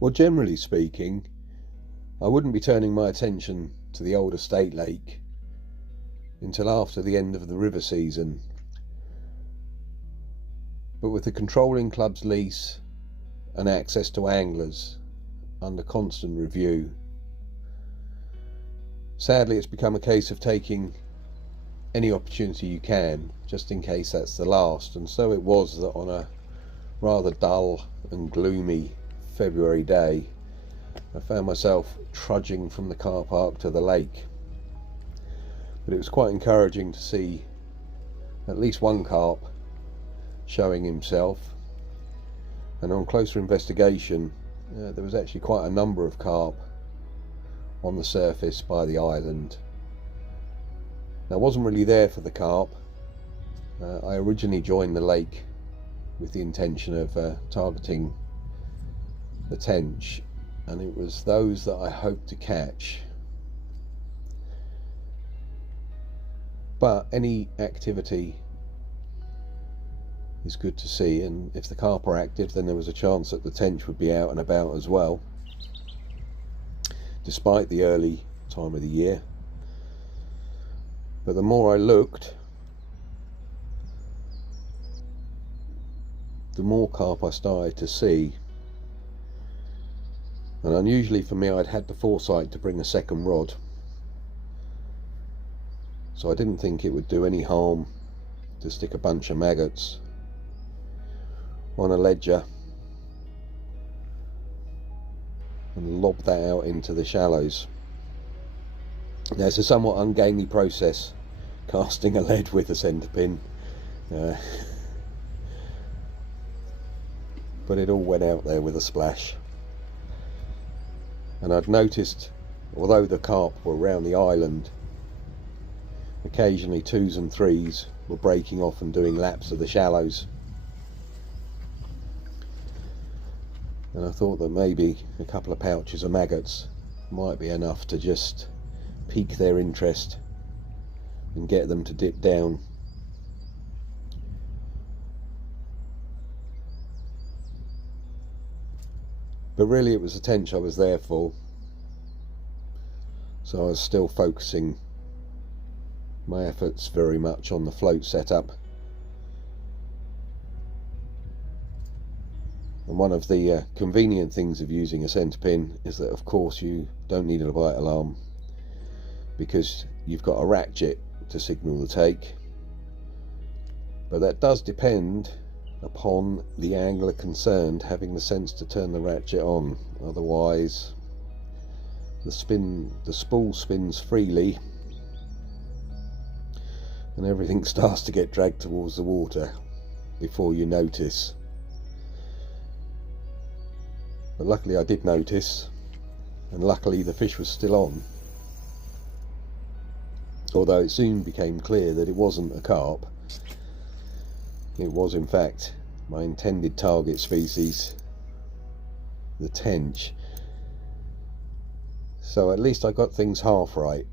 Well, generally speaking, I wouldn't be turning my attention to the old estate lake until after the end of the river season. But with the controlling club's lease and access to anglers under constant review, sadly it's become a case of taking any opportunity you can, just in case that's the last. And so it was that on a rather dull and gloomy February day, I found myself trudging from the car park to the lake. But it was quite encouraging to see at least one carp showing himself, and on closer investigation there was actually quite a number of carp on the surface by the island. Now, I wasn't really there for the carp. I originally joined the lake with the intention of targeting the tench, and it was those that I hoped to catch. But any activity is good to see, and if the carp are active, then there was a chance that the tench would be out and about as well, despite the early time of the year. But the more I looked, the more carp I started to see. And unusually for me, I'd had the foresight to bring a second rod, so I didn't think it would do any harm to stick a bunch of maggots on a ledger and lob that out into the shallows. Now, it's a somewhat ungainly process, casting a lead with a centre pin, but it all went out there with a splash. And I'd noticed, although the carp were around the island, occasionally twos and threes were breaking off and doing laps of the shallows. And I thought that maybe a couple of pouches of maggots might be enough to just pique their interest and get them to dip down. But really it was the tench I was there for, so I was still focusing my efforts very much on the float setup. And one of the convenient things of using a centre pin is that, of course, you don't need a bite alarm, because you've got a ratchet to signal the take. But that does depend upon the angler concerned having the sense to turn the ratchet on. Otherwise the spool spins freely and everything starts to get dragged towards the water before you notice. But luckily I did notice, and luckily the fish was still on, although it soon became clear that it wasn't a carp. It was in fact my intended target species, the tench. So at least I got things half right.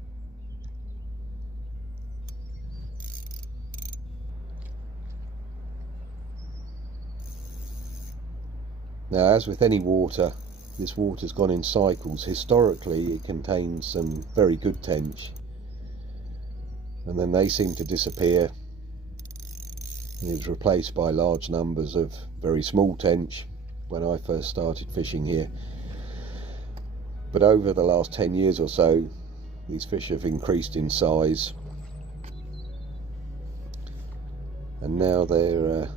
Now, as with any water, this water's gone in cycles. Historically it contains some very good tench, and then they seem to disappear, and it was replaced by large numbers of very small tench when I first started fishing here. But over the last 10 years or so, these fish have increased in size, and now they're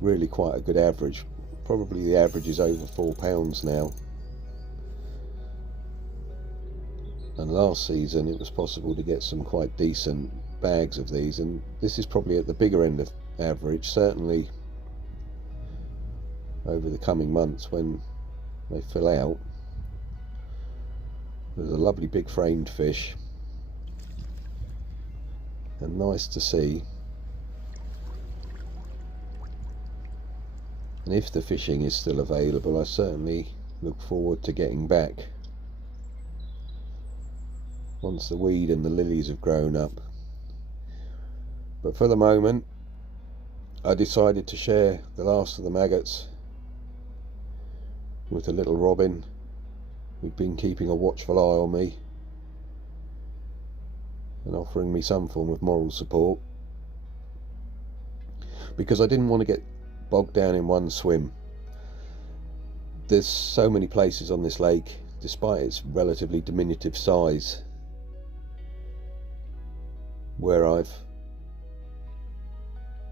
really quite a good average. Probably the average is over 4 pounds now, and last season it was possible to get some quite decent bags of these, and this is probably at the bigger end of average, certainly over the coming months when they fill out. There's a lovely big framed fish, and nice to see. And if the fishing is still available, I certainly look forward to getting back once the weed and the lilies have grown up. But for the moment I decided to share the last of the maggots with a little robin who'd been keeping a watchful eye on me and offering me some form of moral support, because I didn't want to get bogged down in one swim. There's so many places on this lake, despite its relatively diminutive size, where I've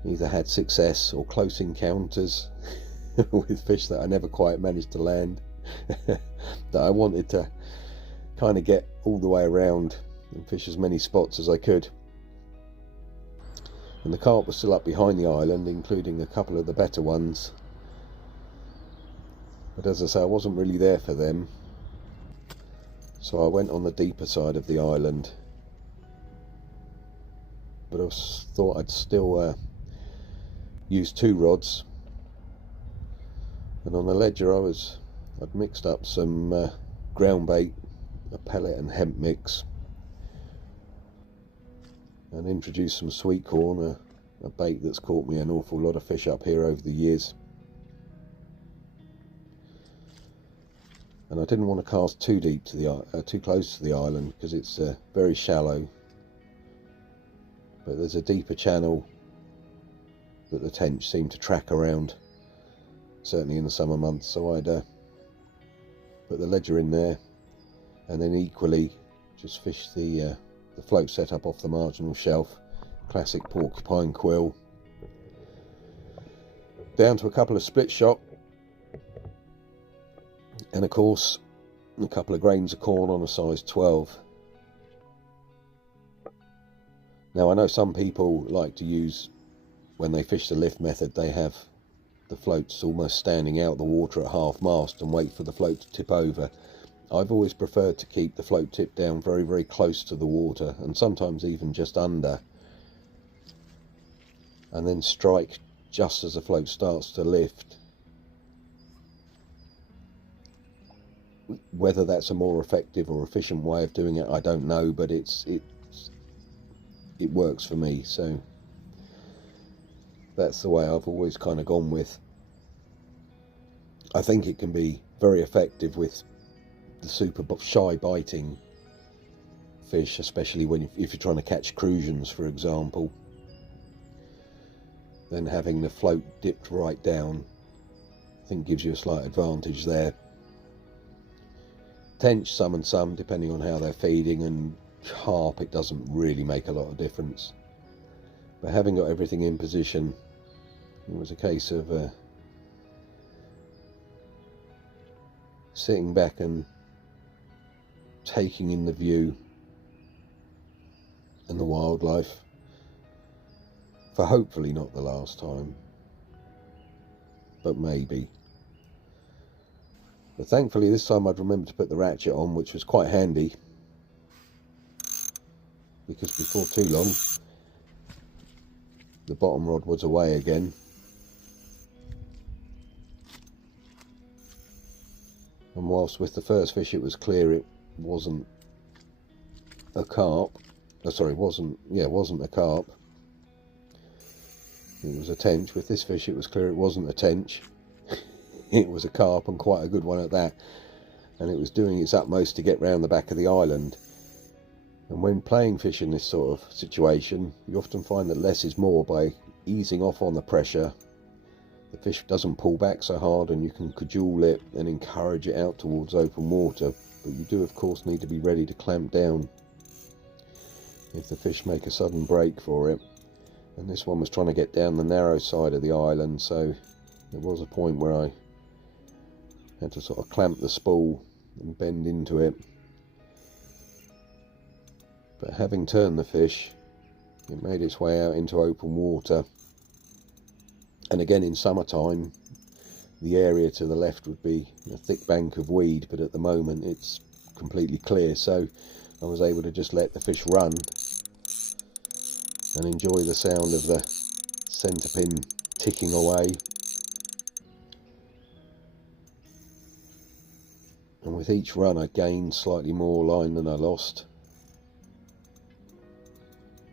either had success or close encounters with fish that I never quite managed to land, that I wanted to kind of get all the way around and fish as many spots as I could. And the carp was still up behind the island, including a couple of the better ones, but as I say, I wasn't really there for them, so I went on the deeper side of the island. But I thought I'd still use 2 rods, and on the ledger I'd mixed up some ground bait, a pellet and hemp mix, and introduced some sweet corn, a bait that's caught me an awful lot of fish up here over the years. And I didn't want to cast too deep to too close to the island, because it's very shallow. But there's a deeper channel that the tench seemed to track around, certainly in the summer months, so I'd put the ledger in there, and then equally just fish the float set up off the marginal shelf, classic porcupine quill, down to a couple of split shot, and of course a couple of grains of corn on a size 12. Now I know some people like to use, when they fish the lift method, they have the floats almost standing out the water at half mast and wait for the float to tip over. I've always preferred to keep the float tip down very, very close to the water, and sometimes even just under, and then strike just as the float starts to lift. Whether that's a more effective or efficient way of doing it, I don't know, but it works for me, so that's the way I've always kind of gone with. I think it can be very effective with the super shy biting fish, especially if you're trying to catch crusions, for example. Then having the float dipped right down, I think, gives you a slight advantage there. Tench, some and some, depending on how they're feeding, and carp, it doesn't really make a lot of difference. But having got everything in position, it was a case of sitting back and taking in the view and the wildlife, for hopefully not the last time, but maybe. But thankfully this time I'd remembered to put the ratchet on, which was quite handy, because before too long the bottom rod was away again. And whilst with the first fish it was clear it wasn't a carp, wasn't a carp, it was a tench. With this fish it was clear it wasn't a tench, it was a carp, and quite a good one at that, and it was doing its utmost to get round the back of the island. And when playing fish in this sort of situation, you often find that less is more. By easing off on the pressure, the fish doesn't pull back so hard, and you can cajole it and encourage it out towards open water. But you do of course need to be ready to clamp down if the fish make a sudden break for it. And this one was trying to get down the narrow side of the island, so there was a point where I had to sort of clamp the spool and bend into it. But having turned the fish, it made its way out into open water. And again, in summertime, the area to the left would be a thick bank of weed, but at the moment it's completely clear, so I was able to just let the fish run and enjoy the sound of the centre pin ticking away. And with each run I gained slightly more line than I lost.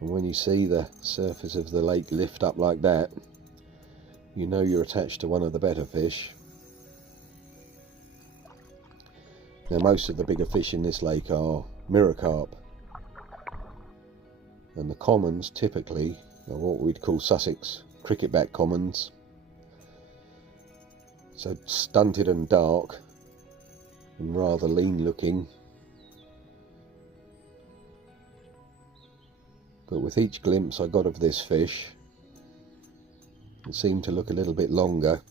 And when you see the surface of the lake lift up like that, you know you're attached to one of the better fish. Now most of the bigger fish in this lake are mirror carp, and the commons typically are what we'd call Sussex cricketback commons, so stunted and dark and rather lean looking, but with each glimpse I got of this fish it seemed to look a little bit longer,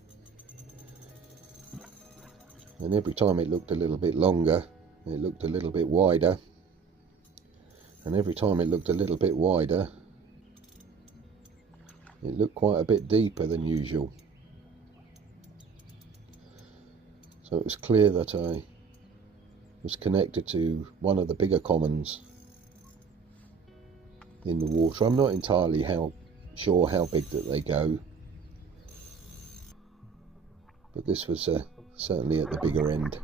and every time it looked a little bit longer it looked a little bit wider, and every time it looked a little bit wider it looked quite a bit deeper than usual. So it was clear that I was connected to one of the bigger commons in the water. I'm not entirely sure how big that they go, but this was certainly at the bigger end,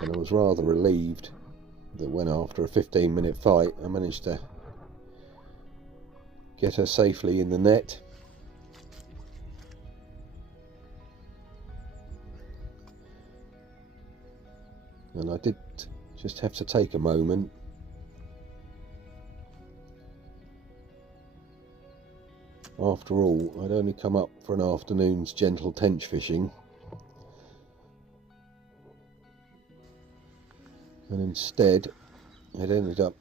and I was rather relieved that when after a 15-minute fight I managed to get her safely in the net. And I did just have to take a moment after all. I'd only come up for an afternoon's gentle tench fishing, and instead it ended up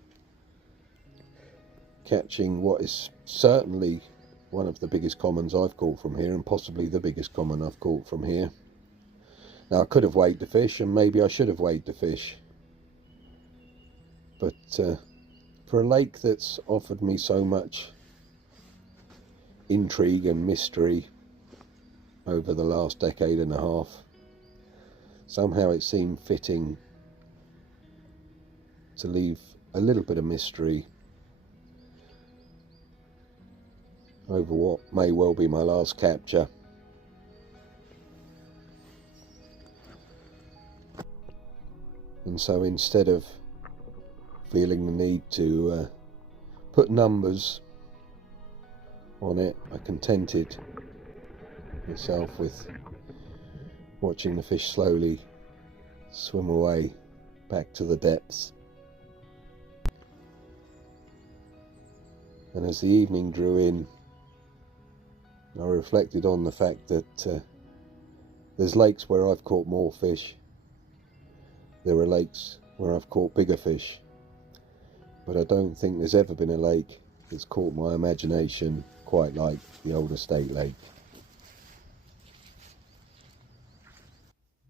catching what is certainly one of the biggest commons I've caught from here, and possibly the biggest common I've caught from here. Now I could have weighed the fish, and maybe I should have weighed the fish, but for a lake that's offered me so much intrigue and mystery over the last decade and a half, somehow it seemed fitting to leave a little bit of mystery over what may well be my last capture. And so instead of feeling the need to put numbers on it, I contented myself with watching the fish slowly swim away back to the depths. And as the evening drew in, I reflected on the fact that there's lakes where I've caught more fish, there are lakes where I've caught bigger fish, but I don't think there's ever been a lake that's caught my imagination quite like the Old Estate Lake.